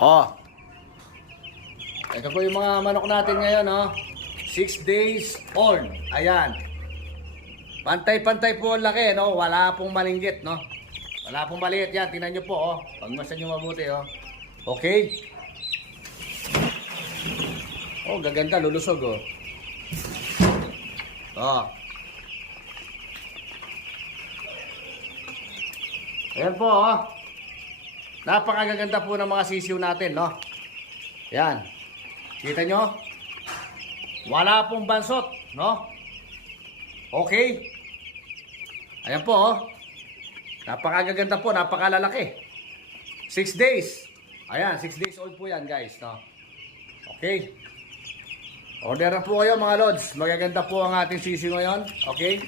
Oh. Ito po yung mga manok natin ngayon, oh. 6 days old. Ayan. Pantay-pantay po ang laki, no? Wala pong malinggit, no? Wala pong maliit yan. Tingnan nyo po, oh. Pagmasan nyo mabuti, oh. Okay. Oh, gaganda. Lulusog, oh. Oh. Ayan po, oh. Napakagaganda po ng mga sisiw natin, no? Yan. Kita nyo? Wala pong bansot, no? Okay. Ayan po, oh. Napakagaganda po, napakalalaki. 6 days. Ayan, 6 days old po yan, guys, no? Okay. Order na po kayo, mga lods. Magaganda po ang ating sisiw ngayon. Okay.